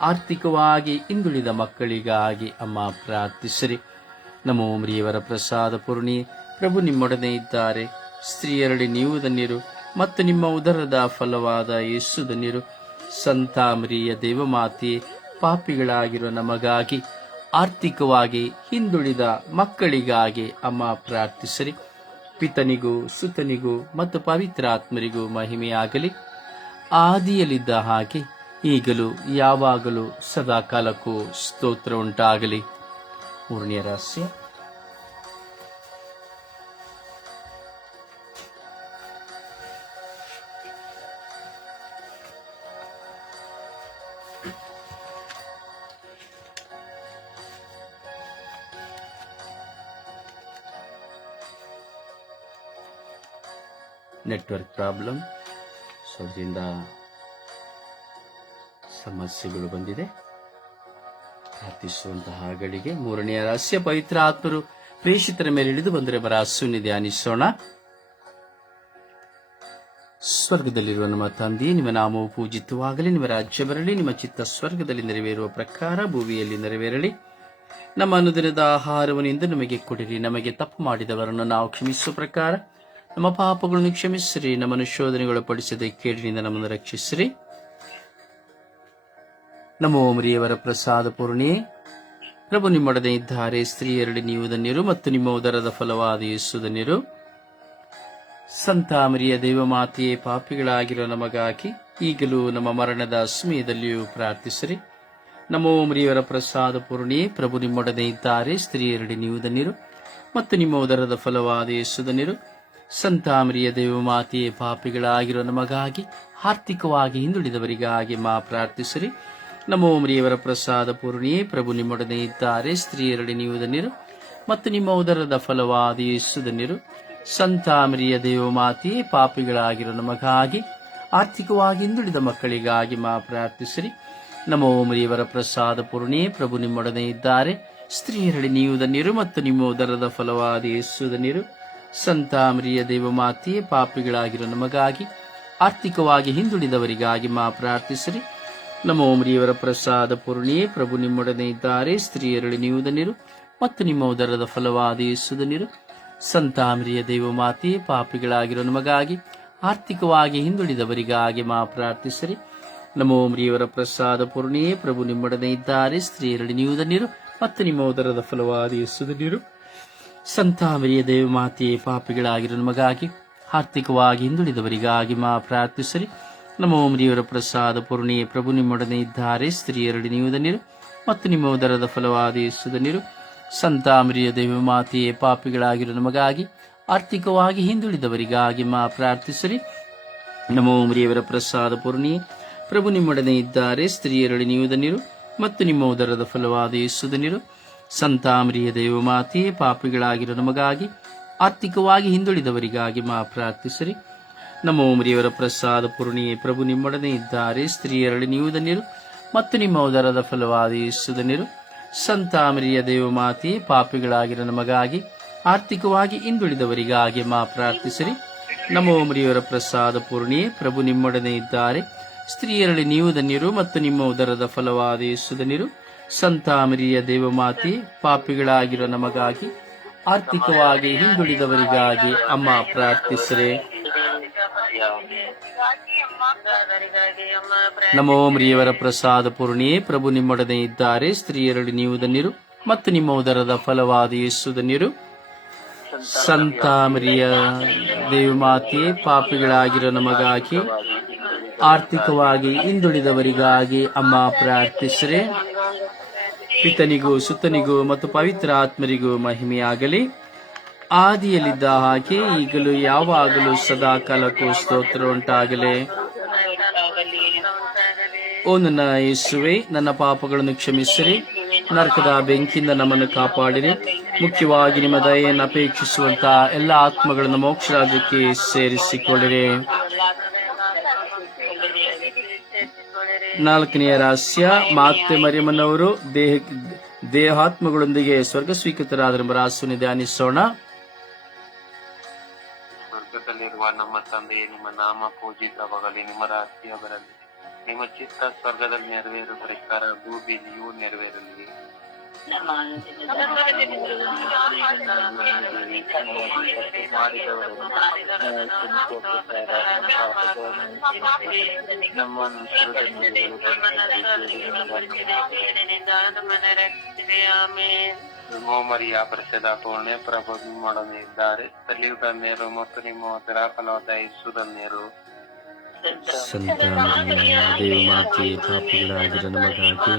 ಆರ್ಥಿಕವಾಗಿ ಹಿಂದುಳಿದ ಮಕ್ಕಳಿಗಾಗಿ ಅಮ್ಮ ಪ್ರಾರ್ಥಿಸಿರಿ. ನಮೋ ಮರಿಯವರ ಪ್ರಸಾದ ಪೂರ್ಣಿ. ಪ್ರಭು ನಿಮ್ಮೊಡನೆ ಇದ್ದಾರೆ. ಸ್ತ್ರೀಯರಲ್ಲಿ ನೀವು ಧನ್ಯರು. ಮತ್ತು ನಿಮ್ಮ ಉದರದ ಫಲವಾದ ಯೇಸು ನೀರು ಸಂತಾಮರಿಯ ದೇವಮಾತೆ, ಪಾಪಿಗಳಾಗಿರೋ ನಮಗಾಗಿ ಆರ್ಥಿಕವಾಗಿ ಹಿಂದುಳಿದ ಮಕ್ಕಳಿಗಾಗಿ ಅಮ್ಮ ಪ್ರಾರ್ಥಿಸಲಿ ಪಿತನಿಗೂ, ಸುತನಿಗೂ ಮತ್ತು ಪವಿತ್ರಾತ್ಮರಿಗೂ ಮಹಿಮೆಯಾಗಲಿ. ಆದಿಯಲ್ಲಿದ್ದ ಹಾಗೆ ಈಗಲೂ, ಯಾವಾಗಲೂ ಸದಾಕಾಲಕ್ಕೂ ಸ್ತೋತ್ರ ಉಂಟಾಗಲಿ. ಮೂರನೇ ರಹಸ್ಯ. Network problem. ಸೊ ಅದರಿಂದ ಸಮಸ್ಯೆಗಳು ಬಂದಿದೆ. ಪ್ರಾರ್ಥಿಸುವಂತಹ ಗಳಿಗೆ ಮೂರನೆಯ ರಹಸ್ಯ ಪವಿತ್ರ ಆತ್ಮರು ಪ್ರೇಷಿತರ ಮೇಲೆ ಇಳಿದು ಬಂದರೆ ಬರ ಹಸುನಿ ಧ್ಯಾನಿಸೋಣ. ಸ್ವರ್ಗದಲ್ಲಿರುವ ನಮ್ಮ ತಂದೆ, ನಿಮ್ಮ ನಾಮವು ಪೂಜಿತವಾಗಲಿ, ನಿಮ್ಮ ರಾಜ್ಯ ಬರಲಿ, ನಿಮ್ಮ ಚಿತ್ತ ಸ್ವರ್ಗದಲ್ಲಿ ನೆರವೇರುವ ಪ್ರಕಾರ ಭೂಮಿಯಲ್ಲಿ ನೆರವೇರಲಿ. ನಮ್ಮ ಅನುದಿನದ ಆಹಾರವನ್ನು ನಮಗೆ ಕೊಡಿರಿ. ನಮಗೆ ತಪ್ಪು ಮಾಡಿದವರನ್ನು ನಾವು ಕ್ಷಮಿಸುವ ಪ್ರಕಾರ ನಮ್ಮ ಪಾಪಗಳನ್ನು ಕ್ಷಮಿಸಿರಿ ನಮ್ಮನ್ನು ಶೋಧನೆಗಳು ಪಡಿಸದೆ ಕೇಳಿನಿಂದ ನಮ್ಮನ್ನು ರಕ್ಷಿಸಿರಿ. ನಮ್ಮ ಓಮರಿಯವರ ಪ್ರಸಾದ ಪೂರ್ಣಿ. ಪ್ರಭು ನಿಮ್ಮೊಡನೆ ಇದ್ದಾರೆ ಸ್ತ್ರೀಯರಡಿ ನೀವು ಧನ್ಯರು ಮತ್ತು ನಿಮ್ಮ ಉದರದ ಫಲವಾದ ಯೇಸು ಧನ್ಯರು. ಸಂತ ಮರಿಯ ದೇವಮಾತೆಯೇ, ಪಾಪಿಗಳಾಗಿರೋ ನಮಗಾಗಿ ಈಗಲೂ ನಮ್ಮ ಮರಣದ ಸಮಯದಲ್ಲಿಯೂ ಪ್ರಾರ್ಥಿಸಿರಿ. ನಮ್ಮ ಓಮರಿಯವರ ಪ್ರಸಾದ ಪೂರ್ಣಿಯೇ ಪ್ರಭು ನಿಮ್ಮೊಡನೆ ಇದ್ದಾರೆ ಸ್ತ್ರೀಯರಡಿ ನೀವು ಧನ್ಯರು ಮತ್ತು ನಿಮ್ಮ ಉದರದ ಫಲವಾದ ಯೇಸು ಸಂತ ಮರಿಯ ದೇವಮಾತೆಯೇ ಪಾಪಿಗಳಾಗಿರೋ ನಮಗಾಗಿ ಆರ್ಥಿಕವಾಗಿ ಹಿಂದುಳಿದವರಿಗಾಗಿ ಮಾ ಪ್ರಾರ್ಥಿಸಿರಿ. ನಮೋ ಮರಿಯವರ ಪ್ರಸಾದ ಪೂರ್ಣಿಯೇ. ಪ್ರಭು ನಿಮ್ಮೊಡನೆ ಇದ್ದಾರೆ. ಸ್ತ್ರೀಯರಡಿ ನೀವು ಧನ್ಯರು ಮತ್ತು ನಿಮ್ಮ ಉದರದ ಫಲವಾದ ಯೇಸು ಧನ್ಯರು ಸಂತಾಮರಿಯ ದೇವಮಾತೆಯೇ ಪಾಪಿಗಳಾಗಿರೋ ನಮಗಾಗಿ ಆರ್ಥಿಕವಾಗಿ ಹಿಂದುಳಿದ ಮಕ್ಕಳಿಗಾಗಿ ಮಾ ಪ್ರಾರ್ಥಿಸಿರಿ. ನಮೋ ಮರಿಯವರ ಪ್ರಸಾದ ಪೂರ್ಣಿಯೇ. ಪ್ರಭು ನಿಮ್ಮೊಡನೆ ಇದ್ದಾರೆ. ಸ್ತ್ರೀಯರಡಿ ನೀವು ಧನ್ಯರು ಮತ್ತು ನಿಮ್ಮ ಉದರದ ಫಲವಾದ ಯೇಸು ಧನ್ಯರು ಸಂತ ಮರಿಯ ದೇವಮಾತೆಯೇ, ಪಾಪಿಗಳಾಗಿರೋ ನಮಗಾಗಿ, ಆರ್ಥಿಕವಾಗಿ ಹಿಂದುಳಿದವರಿಗಾಗಿ ಮಾ ಪ್ರಾರ್ಥಿಸಿರಿ. ನಮೋ ಮರಿಯವರ ಪ್ರಸಾದ ಪೂರ್ಣಿಯೇ, ಪ್ರಭು ನಿಮ್ಮೊಡನೆ ಇದ್ದಾರೆ ಸ್ತ್ರೀಯರಳಿ ನೀವುದನಿರು ಮತ್ತು ನಿಮ್ಮ ಉದರದ ಫಲವಾದ ಯೇಸುದನಿರು. ಸಂತಾಮರಿಯ ಸಂತ ಮರಿಯ ದೇವಮಾತೆಯೇ, ಪಾಪಿಗಳಾಗಿರೋ ನಮಗಾಗಿ, ಆರ್ಥಿಕವಾಗಿ ಹಿಂದುಳಿದವರಿಗಾಗಿ ಮಾ ಪ್ರಾರ್ಥಿಸಿರಿ. ನಮೋ ಮರಿಯವರ ಪ್ರಸಾದ ಪೂರ್ಣಿಯೇ, ಪ್ರಭು ನಿಮ್ಮೊಡನೆ ಇದ್ದಾರೆ ಸ್ತ್ರೀಯರಳಿ ನೀವುದನಿರು ಮತ್ತು ನಿಮ್ಮ ಉದರದ ಫಲವಾದ ಯೇಸು ಧನ್ಯರು ಸಂತ ಮರಿಯ ದೇವಮಾತೆಯೇ ಪಾಪಿಗಳಾಗಿರೋ ನಮಗಾಗಿ, ಆರ್ಥಿಕವಾಗಿ ಹಿಂದುಳಿದವರಿಗಾಗಿ ಮಾ ಪ್ರಾರ್ಥಿಸಲಿ. ನಮೋ ಮರಿಯವರ ಪ್ರಸಾದ ಪೂರ್ಣಿಯೇ, ಪ್ರಭು ನಿಮ್ಮೊಡನೆ ಇದ್ದಾರೆ ಸ್ತ್ರೀಯರಡಿ ಧನ್ಯರು, ಮತ್ತು ನಿಮ್ಮ ಉದರದ ಫಲವಾದ ಯೇಸು ನೀರು ಸಂತ ಮರಿಯ ದೇವಮಾತೆಯೇ ಪಾಪಿಗಳಾಗಿರೋ ನಮಗಾಗಿ, ಆರ್ಥಿಕವಾಗಿ ಹಿಂದುಳಿದವರಿಗಾಗಿ ಮಾ ಪ್ರಾರ್ಥಿಸಲಿ. ನಮೋ ಮರಿಯವರ ಪ್ರಸಾದ ಪೂರ್ಣಿಯೇ, ಪ್ರಭು ನಿಮ್ಮೊಡನೆ ಇದ್ದಾರೆ ಸ್ತ್ರೀಯರಡಿ ಧನ್ಯರು, ಮತ್ತು ನಿಮ್ಮ ಉದರದ ಫಲವಾದ ಧನ್ಯರು. ಸಂತ ದೇವಮಾತೆ, ಪಾಪಿಗಳಾಗಿರೋ ನಮಗಾಗಿ, ಆರ್ಥಿಕವಾಗಿ ಹಿಂದುಳಿದವರಿಗಾಗಿ ಮಾ ಪ್ರಾರ್ಥಿಸಿರಿ. ನಮೋ ಮರಿಯವರ ಪ್ರಸಾದ ಪೂರ್ಣಿಯೇ ಪ್ರಭು ನಿಮ್ಮೊಡನೆ ಇದ್ದಾರೆ ಸ್ತ್ರೀಯರಲ್ಲಿ ನೀವು ಧನ್ಯರು, ಮತ್ತು ನಿಮ್ಮ ಉದರದ ಫಲವಾದ ಯೇಸು ಧನ್ಯರು. ಸಂತಾಮರಿಯ ದೇವಮಾತೆಯೇ ಪಾಪಿಗಳಾಗಿರೋ ನಮಗಾಗಿ, ಆರ್ಥಿಕವಾಗಿ ಹಿಂದುಳಿದವರಿಗಾಗಿ ಮಾ ಪ್ರಾರ್ಥಿಸಿರಿ. ನಮೋ ಮರಿಯವರ ಪ್ರಸಾದ ಪೂರ್ಣಿಯೇ ಪ್ರಭು ನಿಮ್ಮೊಡನೆ ಇದ್ದಾರೆ ಸ್ತ್ರೀಯರಲ್ಲಿ ನೀವು ಧನ್ಯರು, ಮತ್ತು ನಿಮ್ಮ ಉದರದ ಫಲವಾದ ಯೇಸು ಧನ್ಯರು. ಸಂತ ಮರಿಯ ದೇವಮಾತೆ, ಪಾಪಿಗಳಾಗಿರೋ ನಮಗಾಗಿ ಆರ್ಥಿಕವಾಗಿ ಹಿಂದುಳಿದವರಿಗಾಗಿ ಅಮ್ಮ ಪ್ರಾರ್ಥಿಸ್ರೆ. ನಮೋ ಮರಿಯವರ ಪ್ರಸಾದ ಪೂರ್ಣಿಯೇ ಪ್ರಭು ನಿಮ್ಮೊಡನೆ ಇದ್ದಾರೆ. ಸ್ತ್ರೀಯರಲ್ಲಿ ನೀವು ಧನ್ಯರು ಮತ್ತು ನಿಮ್ಮ ಉದರದ ಫಲವಾದ ಯೇಸು ಧನ್ಯರು. ಸಂತ ಮರಿಯ ದೇವಮಾತೆ, ಪಾಪಿಗಳಾಗಿರೋ ನಮಗಾಗಿ ಆರ್ಥಿಕವಾಗಿ ಹಿಂದುಳಿದವರಿಗಾಗಿ ಅಮ್ಮ ಪ್ರಾರ್ಥಿಸ್ರೆ. ಪಿತನಿಗೂ ಸುತ್ತನಿಗೂ ಮತ್ತು ಪವಿತ್ರ ಆತ್ಮರಿಗೂ ಮಹಿಮೆಯಾಗಲಿ. ಆದಿಯಲ್ಲಿದ್ದ ಹಾಗೆ ಈಗಲೂ ಯಾವಾಗಲೂ ಸದಾ ಕಾಲಕ್ಕೂ ಸ್ತೋತ್ರ ಉಂಟಾಗಲಿ. ಓ ನನ್ನ ಯೇಸುವೆ, ನನ್ನ ಪಾಪಗಳನ್ನು ಕ್ಷಮಿಸಿರಿ. ನರಕದ ಬೆಂಕಿಯಿಂದ ನಮ್ಮನ್ನು ಕಾಪಾಡಿರಿ. ಮುಖ್ಯವಾಗಿ ನಿಮ್ಮ ದಯೆಯನ್ನು ಅಪೇಕ್ಷಿಸುವಂತಹ ಎಲ್ಲ ಆತ್ಮಗಳನ್ನು ಮೋಕ್ಷ ರಾಜ್ಯಕ್ಕೆ ಸೇರಿಸಿಕೊಳ್ಳಿರಿ. ನಾಲ್ಕನೆಯ ರಹಸ್ಯ, ಮಾತೆ ಮರಿಯಮ್ಮನವರು ದೇಹ, ದೇಹಾತ್ಮಗಳೊಂದಿಗೆ ಸ್ವರ್ಗ ಸ್ವೀಕೃತರಾದ ರಾಸುని ಧ್ಯಾನಿಸೋಣ. ಸ್ವರ್ಗದಲ್ಲಿರುವ ನಮ್ಮ ತಂದೆಯೇ, ನಿಮ್ಮ ನಾಮ ಪೂಜಿತವಾಗಲಿ, ನಿಮ್ಮ ರಾಜ್ಯ ಬರಲಿ. ನಿಮ್ಮ ಚಿತ್ತ ಸ್ವರ್ಗದಲ್ಲಿ ನೆರವೇರುವ ಪ್ರಕಾರ ಭೂಮಿಯೂ ನೆರವೇರಲಿ. ನಮ್ಮನ್ನು ಮರಿಯ ಪ್ರಸದ ಪೂರ್ಣೆ ಪ್ರಭು ನಿಮ್ಮೊಡನೆ ಇದ್ದಾರೆ ಕಲಿಯುಗ ನೇರು ಮತ್ತು ನಿಮ್ಮ ಉದರ ಫಲವಾದ ಯೇಸುಧನ್ಯರು ಸಂತ ದೇವಿ ಮಾತೆ ಪಾಪಿಗಳಾಗಿರ ನಮಗಾಗಿ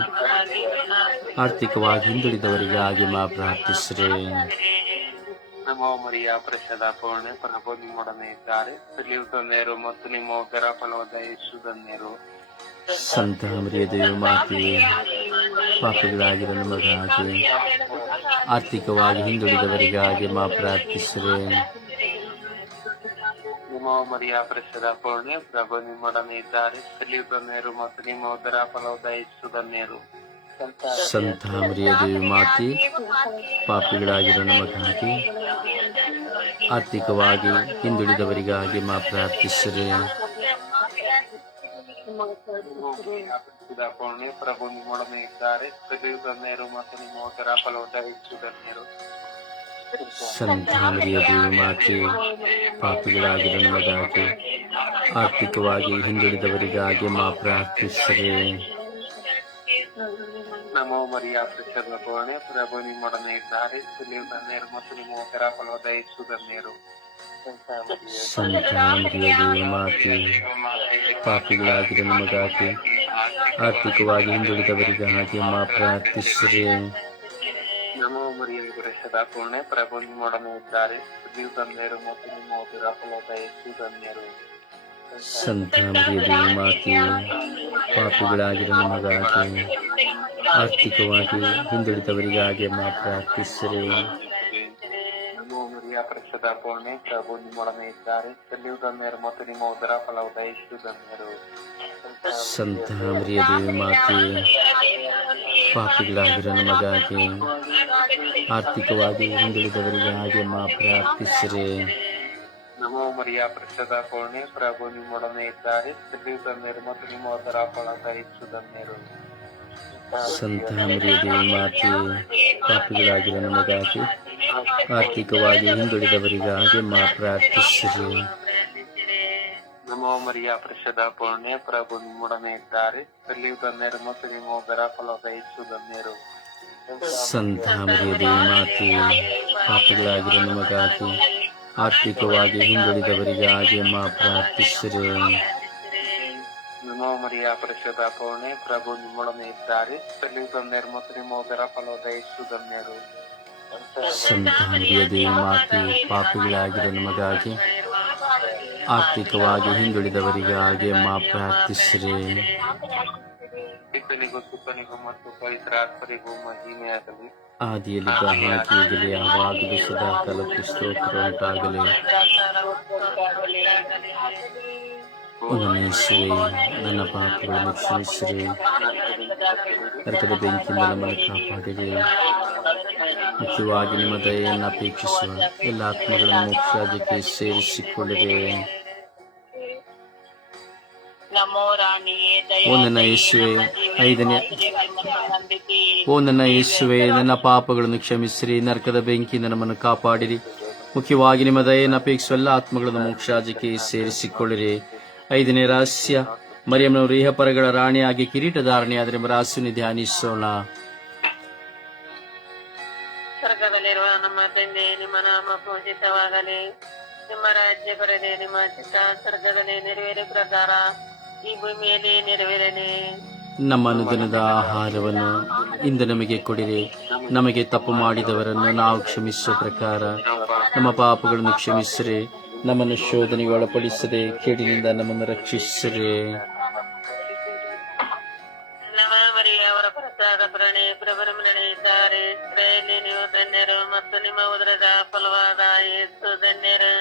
ಆರ್ಥಿಕವಾಗಿ ಹಿಂದುಳಿದವರಿಗೆ ಆಗಿ ಮಾ ಪ್ರಾರ್ಥಿಸ್ರೆ. ನಮೋ ಮರಿಯ ಪ್ರಸಾದ ಪೂರ್ಣೆ ಪ್ರಭು ನಿಮ್ಮೊಡನೆ ಇದ್ದಾರೆ. ಮತ್ತು ನಿಮ್ಮ ಉದರ ಫಲವಾದ ಯೇಸುಧನ್ಯರು ಸಂತ ಮರಿಯ ದೇವಮಾತೆ ಪಾಪಿಗಳಾಗಿರ ನಮಗಾಗಿ ಆರ್ಥಿಕವಾಗಿ ಹಿಂದುಳಿದವರಿಗಾಗಿ ಮಾ ಪ್ರಾರ್ಥಿಸ್ರೆ. ನಮೋ ಮರಿಯ ಪ್ರಸದ ಪೂರ್ಣೆ ಪ್ರಭು ನಿಮ್ಮೊಡನೆ ಇದ್ದಾರೆ. ಧನ್ಯರು ಮತ್ತು ನಿಮ್ಮ ಉದರ ಫಲವಾದ ಯೇಸು ಧನ್ಯರು ಸಂತ ಮರಿಯ ದೇವಿ ಮಾತಿ ಪಾಪಿಗಳಾಗಿರೋ ನಮಗಾಗಿ ಆರ್ಥಿಕವಾಗಿ ಹಿಂದುಳಿದವರಿಗಾಗಿ ಮಾ ಪ್ರಾರ್ಥಿಸಿರಿ. ಪ್ರಭು ನಿಮ್ಮೊಡನೆ ಇದ್ದಾರೆ. ಧನ್ಯರು ಮತ್ತು ನಿಮ್ಮ ಉದರ ಫಲವಾದ ಯೇಸು ಧನ್ಯರು ಸಂತ ಮರಿಯ ದೇವಿ ಮಾತೆ ಪಾಪಿಗಳಾಗಿರೋ ಆರ್ಥಿಕವಾಗಿ ಹಿಂದುಳಿದವರಿಗಾಗಿ ಮಾ ಪ್ರಾರ್ಥಿಸಿರಿ. ನಮೋ ಮರಿಯ ಪ್ರಸದ ಪೂರ್ಣೆ ಪ್ರಭು ನಿಮ್ಮೊಡನೆ ಇದ್ದಾರೆ. ಸ್ತ್ರೀಯು ಧನ್ಯರು ಮತ್ತು ನಿಮ್ಮ ಉದರ ಫಲವಾದ ಯೇಸು ಧನ್ಯರು ಸಂತ ಮರಿಯ ದೇವಿ ಮಾತೆ ಪಾಪಿಗಳಾಗಿರೋ ನಮಗಾಗಿ ಆರ್ಥಿಕವಾಗಿ ಹಿಂದುಳಿದವರಿಗಾಗಿ ಮಾ ಪ್ರಾರ್ಥಿಸಿರಿ. ನಮೋ ಮರಿಯ ಪ್ರಸದ ಪೂರ್ಣೆ. ಪ್ರಭು ನಿಮ್ಮೊಡನೆ ಇದ್ದಾರೆ ಸ್ತ್ರೀಯು ಧನ್ಯರು ಮತ್ತು ನಿಮ್ಮ ಉದರ ಫಲವಾದ ಯೇಸು ಧನ್ಯರು ಸಂತ ಮರಿಯ ದೇವಿ ಮಾತೆ ಪಾಪಿಗಳಾಗಿರೋ ನಮಗಾಗಿ ಆರ್ಥಿಕವಾಗಿ ಹಿಂದುಳಿದವರಿಗಾಗಿ ಮಾ ಪ್ರಾರ್ಥಿಸಿರಿ. ನಮೋ ಮರಿಯ ಪ್ರಸದ ಪೂರ್ಣೆ. ಪ್ರಭು ನಿಮ್ಮೊಡನೆ ಇದ್ದಾರೆ ಸ್ತ್ರೀಯು ಧನ್ಯರು ಮತ್ತು ನಿಮ್ಮ ಉದರ ಫಲವಾದ ಯೇಸು ಧನ್ಯರು ಸಂತ ಮರಿಯ ದೇವಿ ಮಾತೆ ಪಾಪಿಗಳಾಗಿರೋ ನಮಗಾಗಿ ಆರ್ಥಿಕವಾಗಿ ಹಿಂದುಳಿದವರಿಗಾಗಿ ಮಾ ಪ್ರಾರ್ಥಿಸಿರಿ ನಮೋ ಮರಿಯ ಪ್ರಸದ ಪೂರ್ಣೆ ಪ್ರಭು ನಿಮ್ಮೊಡನೆ ಇದ್ದಾರೆ ಸ್ತ್ರೀಯು ಧನ್ಯರು ಮತ್ತು ನಿಮ್ಮ ಉದರ ಫಲವಾದ ಯೇಸು ಧನ್ಯರು ಸಂತ ಮರಿಯ ದೇವಿ ಮಾತೆ ಪಾಪಿಗಳಾಗಿರೋ ನಮಗಾಗಿ ಆರ್ಥಿಕವಾಗಿ ಹಿಂದುಳಿದವರಿಗಾಗಿ ಮಾ ಪ್ರಾರ್ಥಿಸಿರಿ ನಮೋ ಮರಿಯ ಪ್ರಸದ ಪುಣ್ಯ ಪ್ರಭು ನಿಮ್ಮೊಡನೆ ಇದ್ದಾರೆ. ಧನ್ಯರು ಮತ್ತು ನಿಮ್ಮ ಬೆರ ಯೇಸು ಧನ್ಯರು. ಸಂತ ಮರಿಯ ದೇವಿ ಮಾತೆ ಪಾಪಿಗಳಾಗಿರೋ ನಮಗಾಗಿ ಆರ್ಥಿಕವಾಗಿ ಹಿಂದುಳಿದವರಿಗಾಗಿ ಅಮ್ಮ ಪ್ರಾರ್ಥಿಸಿರಿ. ನಮೋ ಮರಿಯ ಪ್ರಸದ ಪೂರ್ಣೆ ಪ್ರಭು ನಿಮ್ಮೊಡನೆ ಇದ್ದಾರೆ. ಧನ್ಯರು ಮತ್ತು ನಿಮ್ಮ ಬೆರ ಯೇಸು ಧನ್ಯರು. ಸಂತ ಮರಿಯ ದೇವಿ ಮಾತೆ ಪಾಪಿಗಳಾಗಿರೋ ನಮಗಾಗಿ ಆರ್ಥಿಕವಾಗಿ ಹಿಂದುಳಿದವರಿಗಾಗಿ ಮಾ ಪ್ರಾರ್ಥಿಸ್ರಿ. ಆದಿಯಲ್ಲಿದ್ದ ಹಾಗೆ ಈಗಲೇ ಯಾವಾಗಲೂ ಸದಾ ಕಾಲಕ್ಕೂ ಸ್ತೋತ್ರ ಉಂಟಾಗಲಿ. ಯೇಸುವೆ ನನ್ನ ಪಾಪಗಳನ್ನು ಕ್ಷಮಿಸಿರಿ ನರಕದ ಬೆಂಕಿಯಿಂದ ನಮ್ಮನ್ನು ಕಾಪಾಡಿರಿ. ಮುಖ್ಯವಾಗಿ ನಿಮ್ಮ ದಯೆಯನ್ನು ಅಪೇಕ್ಷಿಸುವ ಎಲ್ಲ ಆತ್ಮಗಳನ್ನು ಮುಖ್ಯವಾಗಿ ಸೇರಿಸಿಕೊಳ್ಳಿರಿ. ಓ ನನ್ನ ಯೇಸುವೆ ಐದನೇ ಓ ನನ್ನ ಯೇಸುವೆ ನನ್ನ ಪಾಪಗಳನ್ನು ಕ್ಷಮಿಸಿರಿ ನರಕದ ಬೆಂಕಿಯಿಂದ ನಮ್ಮನ್ನು ಕಾಪಾಡಿರಿ. ಮುಖ್ಯವಾಗಿ ನಿಮ್ಮ ದಯೆಯನ್ನು ಅಪೇಕ್ಷಿಸುವ ಎಲ್ಲ ಆತ್ಮಗಳನ್ನು ಮೋಕ್ಷಾಜಕ್ಕೆ ಸೇರಿಸಿಕೊಳ್ಳಿರಿ. ಐದನೇ ರಹಸ್ಯ. ಮರಿಯಮ್ಮನವರು ಇಹಪರಗಳ ರಾಣಿಯಾಗಿ ಧಾರಣೆ ಆದ್ರೆ ರಹಸ್ಯವನ್ನು ಧ್ಯಾನಿಸೋಣ. ಸ್ವರ್ಗದಲ್ಲಿರುವ ನಮ್ಮ ತಂದೆ ನಿಮ್ಮ ನಾಮ ಪೂಜಿತವಾಗಲಿ. ನಿಮ್ಮ ರಾಜ್ಯ ಬರಲಿ ನಿಮ್ಮ ಚಿತ್ತ ಸ್ವರ್ಗದಲ್ಲಿ ನೆರವೇರಿ ಪ್ರಕಾರ ಈ ಭೂಮಿಯಲ್ಲಿ ನೆರವೇರಲಿ. ನಮ್ಮ ಅನುದಿನದ ಆಹಾರವನ್ನು ಇಂದು ನಮಗೆ ಕೊಡಿರಿ. ನಮಗೆ ತಪ್ಪು ಮಾಡಿದವರನ್ನು ನಾವು ಕ್ಷಮಿಸುವ ಪ್ರಕಾರ ನಮ್ಮ ಪಾಪಗಳನ್ನು ಕ್ಷಮಿಸಿರಿ. ನಮ್ಮನ್ನು ಶೋಧನೆಗೆ ಒಳಪಡಿಸದೆ ಕೇಡಿನಿಂದ ನಮ್ಮನ್ನು ರಕ್ಷಿಸಿರಿ. ಅವರ ಪ್ರಸಾದ ಪ್ರಣಿ ಪ್ರಭರಮಣಿ ಇದ್ದಾರೆ ಸ್ತ್ರೀಯಲ್ಲಿ ನೀವು ಧನ್ಯರು ಮತ್ತು ನಿಮ್ಮ ಉದರದ ಫಲವಾದ ಯೇಸು ಧನ್ಯರು.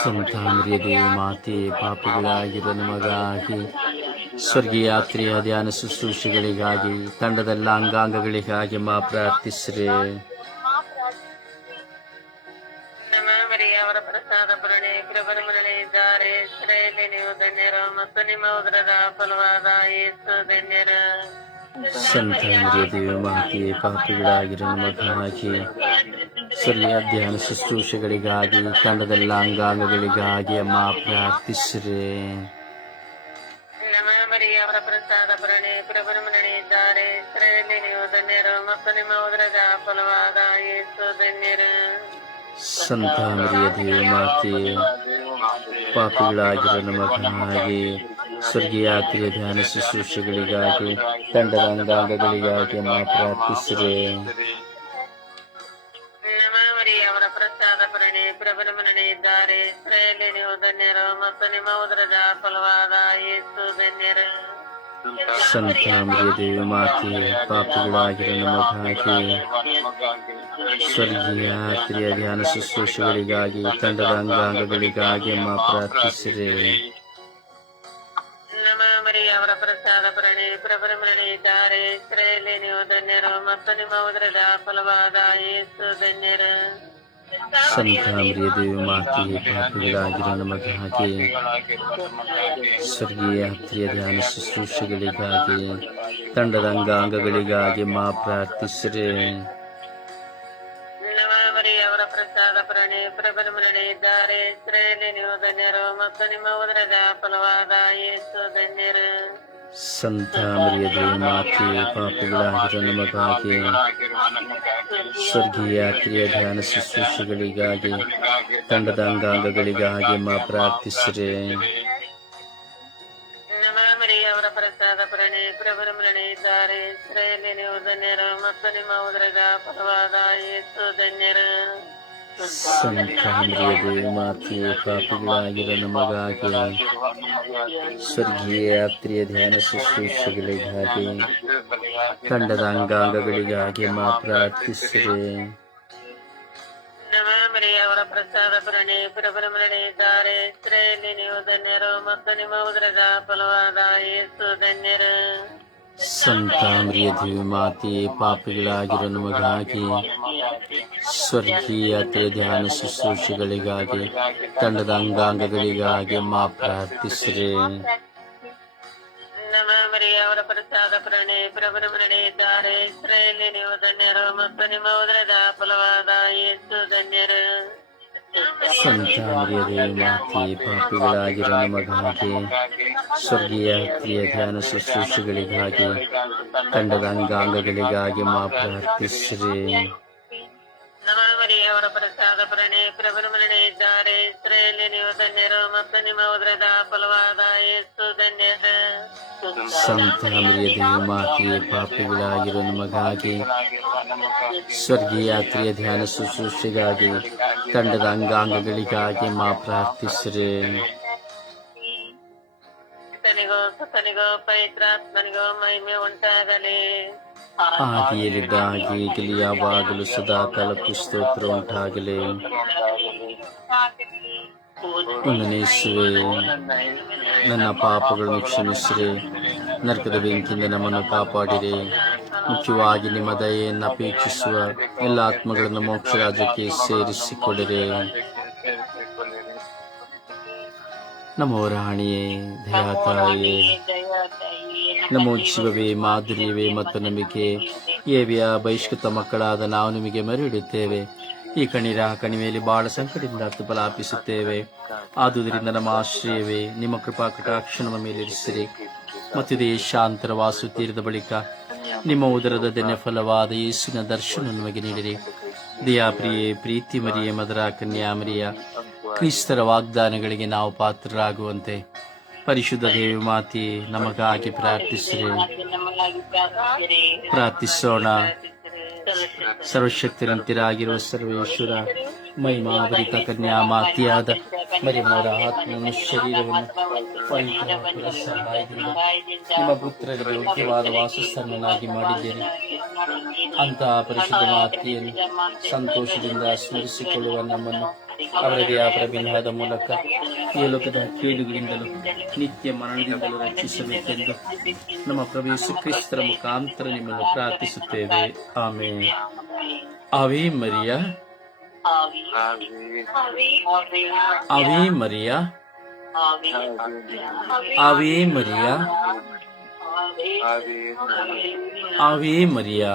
ಸಂತ ಮರಿಯ ದೇವಿ ಮಾತೆ ಪಾಪಿಗಳಾಗಿರೋ ನಮಗಾಗಿ ಸ್ವರ್ಗೀಯ ಯಾತ್ರೆಯ ಧ್ಯಾನ ಶುಶ್ರೂಷೆಗಳಿಗಾಗಿ ತಂಡದೆಲ್ಲ ಅಂಗಾಂಗಗಳಿಗಾಗಿ ಮಾ ಪ್ರಾರ್ಥಿಸಿರಿ. ಮತ್ತು ನಿಮ್ಮ ಉದರದ ಫಲವಾದ ಏಸು ಧನ್ಯರ ಸಂತ ಮರಿಯ ದೇವಿ ಮಾತೆ ಪಾಪಿಗಳಾಗಿರೋ ನಮಗಾಗಿ ಸ್ವರ್ಗೀಯ ಧ್ಯಾನ ಶುಶ್ರೂಷೆಗಳಿಗಾಗಿ ತಂಡದೆಲ್ಲ ಅಂಗಾಂಗಗಳಿಗಾಗಿ ಅಮ್ಮ ಪ್ರಾರ್ಥಿಸಿರಿ. ಅವರ ಪ್ರಸಾದ ಪ್ರಣಿ ಪ್ರಭರಮಣಿ ಇದ್ದಾರೆ ಸ್ತ್ರೀಯಲ್ಲಿ ನೀವು ಧನ್ಯರು ಮತ್ತು ನಿಮ್ಮ ಉದರದ ಫಲವಾದ ಏಸು ಧನ್ಯರು ಸಂತ ಮರಿಯ ದೇವಿ ಮಾತೆ ಪಾಪಿಗಳಾಗಿರೋ ನಮಗಾಗಿ ಸ್ವರ್ಗೀಯ ಯಾತ್ರೆಯ ಧ್ಯಾನ ಶುಶ್ರೂಷೆಗಳಿಗಾಗಿ ತಂಡದ ಅಂಗಾಂಗಗಳಿಗಾಗಿ ಮಾ ಪ್ರಾರ್ಥಿಸಿರಿ. ನಮ್ಮ ಅವರ ಪ್ರಸಾದ ಪ್ರಣಿ ಪ್ರಭರಮಣಿ ಇದ್ದಾರೆ. ಸ್ತ್ರೀಯಲ್ಲಿ ನೀವು ಧನ್ಯರು ಮತ್ತು ನಿಮ್ಮ ಉದರದ ಫಲವಾದ ಯೇಸು ಧನ್ಯರು. ಸಂತ ಮರಿಯ ದೇವಿ ಮಾತೆ, ಪಾಪಿಗಳಾಗಿರೋ ನಮಗಾಗಿ ಸ್ವರ್ಗೀಯ ಕ್ರಿಯ ಧ್ಯಾನ ಶುಶ್ರೂಷೆಗಳಿಗಾಗಿ ತಂಡದ ಅಂಗಾಂಗಗಳಿಗಾಗಿ ಅಮ್ಮ ಪ್ರಾರ್ಥಿಸಿದೆ ಅವರ ಪ್ರಸಾದ ಪ್ರಣಿ, ಪ್ರಭರ ಇದ್ದಾರೆ ಇಸ್ರೇಲಿ ನೀವು ಧನ್ಯರು ಮತ್ತು ನಿಮ್ಮ ಉದರದ ಫಲವಾದ ಯೇಸು ಧನ್ಯರು. ಸಂತಾಮರಿಯ ದೇವಿ ಮಾತಿ ಪಾಪಿಗಳಾಗಿರೋ ನಮಗಾಗಿ ಸ್ವರ್ಗೀಯ ಹತ್ತಿಯ ಧ್ಯಾನ ಶುಶ್ರೂಷೆಗಳಿಗಾಗಿ, ತಂಡದ ಅಂಗಾಂಗಗಳಿಗಾಗಿ ಮಾ ಪ್ರಾರ್ಥಿಸಿರಿ. ಅವರ ಪ್ರಸಾದ ಪ್ರಣಿ ಪ್ರಭರ ಇದ್ದಾರೆ. ನೀವು ಧನ್ಯರು ಮತ್ತು ನಿಮ್ಮ ಉದರದ ಫಲವಾದ ಯೇಸು ಸಂತಾಮರಿಯ ದೇವಿ ಮಾತೆಗೆ ಪಾಪಿಗಳಾಗಿರೋ ನಮಗಾಗಿ ಸ್ವರ್ಗೀಯ ಕ್ರಿಯ ಧ್ಯಾನ ಶುಶ್ರೂಷೆಗಳಿಗಾಗಿ, ತಂಡದ ಅಂಗಾಂಗಗಳಿಗಾಗಿ ಮಾ ಪ್ರಾರ್ಥಿಸಿರಿ. ಅವರ ಪ್ರಸಾದ ಪ್ರಣಿ ಪ್ರಭರ ಮರಣಿದ್ದಾರೆ ಇಸ್ರೇಲಿ ನೀವು ಧನ್ಯರು ಮತ್ತು ನಿಮ್ಮ ಉದರದ ಫಲವಾದ ಯೇಸು ಧನ್ಯರು. ಸಂತಾಮರಿಯ ಮಾತೆಯು ಪಾಪಿಗಳಾಗಿರ ನಮಗಾಗಿ ಸ್ವರ್ಗೀಯ ಕ್ರಿಯ ಧ್ಯಾನ ಶುಶ್ರೂಷೆಗಳಿಗಾಗಿ ತಂಡದ ಅಂಗಾಂಗಗಳಿಗಾಗಿ ಮಾ ಪ್ರಾರ್ಥಿಸಿರಿ ನಮ್ಮ ಮರಿ ಅವರ ಪ್ರಸಾದ ಪ್ರಣಿ ಇದ್ದಾರೆ ಇಸ್ರೇಲಿ ನೀವು ಧನ್ಯರು ಮತ್ತು ನಿಮ್ಮ ಉದರದ ಫಲವಾದ ಯೇಸು ಧನ್ಯರು. ಸಂತಾಮರಿಯ ಮಾತೆಯೇ ಪಾಪಿಗಳಾಗಿರೋ ನಮಗಾಗಿ ಸ್ವರ್ಗೀಯ ಧ್ಯಾನ ಶುಶ್ರೂಷೆಗಳಿಗಾಗಿ ತಂಡದ ಅಂಗಾಂಗಗಳಿಗಾಗಿ ಮಾ ಪ್ರಾರ್ಥಿಸಿರಿ. ಅವರ ಪ್ರಸಾದ ಪ್ರಣಿ ಪ್ರಭರ ಇದ್ದಾರೆ. ಇಸ್ರೇಲಿ ನೀವು ಧನ್ಯರು ಮತ್ತು ನಿಮ್ಮ ಉದರದ ಫಲವಾದ ಯೇಸು ಧನ್ಯರು. ಸಂತಾಮರಿಯ ದೇವಿ ಮಾತೆಯೇ ಪಾಪಿಗಳಾಗಿರೋ ನಮಗಾಗಿ ಸ್ವರ್ಗೀಯ ಕ್ರಿಯ ಧ್ಯಾನ ಶುಶ್ರೂಷೆಗಳಿಗಾಗಿ ತಂಡದ ಅಂಗಾಂಗಗಳಿಗಾಗಿ ಮಾ ಪ್ರಾರ್ಥಿಸಿರಿ ನಮ್ಮ ಮನೆಯವರ ಅವರ ಪ್ರಸಾದ ಪ್ರಣಿ ಪ್ರಭರ ಇದ್ದಾರೆ. ಇಸ್ರೇಲಿ ನೀವು ಧನ್ಯರು ಮತ್ತು ನಿಮ್ಮ ಉದ್ರದ ಫಲವಾದ ಯೇಸು ಧನ್ಯದ ಸಂತಾಮರಿಯ ದೇವಿ ಮಾತೆಯೇ ಪಾಪಿಗಳಾಗಿರೋ ನಮಗಾಗಿ ಸ್ವರ್ಗೀಯ ಕ್ರಿಯ ಧ್ಯಾನ ಶುಶ್ರೂಷೆಗಾಗಿ ತಂಡದ ಅಂಗಾಂಗಗಳಿಗಾಗಿ ಮಾ ಪ್ರಾರ್ಥಿಸ್ರೆ. ತನಿಗೋ ಸುತನಿಗೋ ಪವಿತ್ರಾತ್ಮನಿಗೋ ಮಹಿಮೆ ಉಂಟಾಗಲಿ. ಆದಿಯಲ್ಲಿದ್ದ ಹಾಗೆ ಯಾವಾಗಲೂ ಸದಾ ಕಾಲಕ್ಕೂ ಸ್ತೋತ್ರ ಉಂಟಾಗಲಿ. ಒಂದನೇಸುವೆ ನನ್ನ ಪಾಪಗಳನ್ನು ಕ್ಷಮಿಸಿರಿ. ನರಕದ ಬೆಂಕಿಯಿಂದ ನಮ್ಮನ್ನು ಕಾಪಾಡಿರಿ. ಮುಖ್ಯವಾಗಿ ನಿಮ್ಮ ದಯೆಯನ್ನು ಅಪೇಕ್ಷಿಸುವ ಎಲ್ಲ ಆತ್ಮಗಳನ್ನು ಮೋಕ್ಷ ರಾಜ್ಯಕ್ಕೆ ಸೇರಿಸಿಕೊಳ್ಳಿರಿ ನಮೋ ರಾಣಿಯೇ, ದಯಾತಾಯೇ. ನಮೋ ಜೀವವೇ ಮಾಧುರ್ಯವೇ, ಮತ್ತು ನಂಬಿಕೆ. ಏವಿಯ, ಬಹಿಷ್ಕೃತ ಮಕ್ಕಳಾದ ನಾವು ನಿಮಗೆ ಮರುಹಿಡುತ್ತೇವೆ ಈ ಕಣಿರ ಕಣಿವೆಯಲ್ಲಿ ಬಹಳ ಸಂಕಟದಿಂದ ತುಪಲಾಪಿಸುತ್ತೇವೆ ಆದುದರಿಂದ ನಮ್ಮ ಆಶ್ರಯವೇ, ನಿಮ್ಮ ಕೃಪಾ ಕಟಾಕ್ಷ ನಮ್ಮ ಮೇಲಿರಿಸಿರಿ ಮತ್ತು ದೇಶಾಂತರ ವಾಸು ತೀರಿದ ಬಳಿಕ ನಿಮ್ಮ ಉದರದ ದಿನ ಫಲವಾದ ಯೇಸುವಿನ ದರ್ಶನ ನಮಗೆ ನೀಡಿರಿ. ದಯಾಪ್ರಿಯೇ ಪ್ರೀತಿ ಮರಿಯೇ. ಮದರ ಕನ್ಯಾಮರಿಯ ಕ್ರಿಸ್ತರ ವಾಗ್ದಾನಗಳಿಗೆ ನಾವು ಪಾತ್ರರಾಗುವಂತೆ ಪರಿಶುದ್ಧ ದೇವಿ ಮಾತೆ, ನಮಗಾಗಿ ಪ್ರಾರ್ಥಿಸಿರಿ. ಪ್ರಾರ್ಥಿಸೋಣ. ಸರ್ವಶಕ್ತಿರಂತಿರಾಗಿರುವ ಸರ್ವೇಶ್ವರ, ಮಹಿಮಾಭರಿತ ಕನ್ಯಾ ಮಾತೆಯಾದ ಮರಿಮರ ಆತ್ಮವನ್ನು ಶರೀರವನ್ನು ನಿಮ್ಮ ಪುತ್ರರಿಗೆ ಯೋಗ್ಯವಾದ ವಾಸಸ್ಥಾನನಾಗಿ ಮಾಡಿದ್ದೇನೆ ಅಂತಹ ಪರಿಶುದ್ಧ ಮಾತಿಯನ್ನು ಸಂತೋಷದಿಂದ ಸ್ಮರಿಸಿಕೊಳ್ಳುವ ನಮ್ಮನ್ನು ಅವರಿಗೆ ಆ ಪ್ರಭಿನ್ನವಾದ ಮೂಲಕ ಈ ಲೋಕದ ಕೇಡುಗಳಿಂದಲೂ ನಿತ್ಯ ಮರಣದಿಂದಲೂ ರಕ್ಷಿಸಬೇಕೆಂದು ನಮ್ಮ ಪ್ರಭು ಯೇಸು ಕ್ರಿಸ್ತರ ಮುಖಾಂತರ ನಿಮ್ಮನ್ನು ಪ್ರಾರ್ಥಿಸುತ್ತೇವೆ. ಆಮೇಲೆ ಅವೇ ಮರಿಯ. ಅವೇ ಮರಿಯ. ಅವೇ ಮರಿಯ. ಅವೇ ಮರಿಯ. Ave María.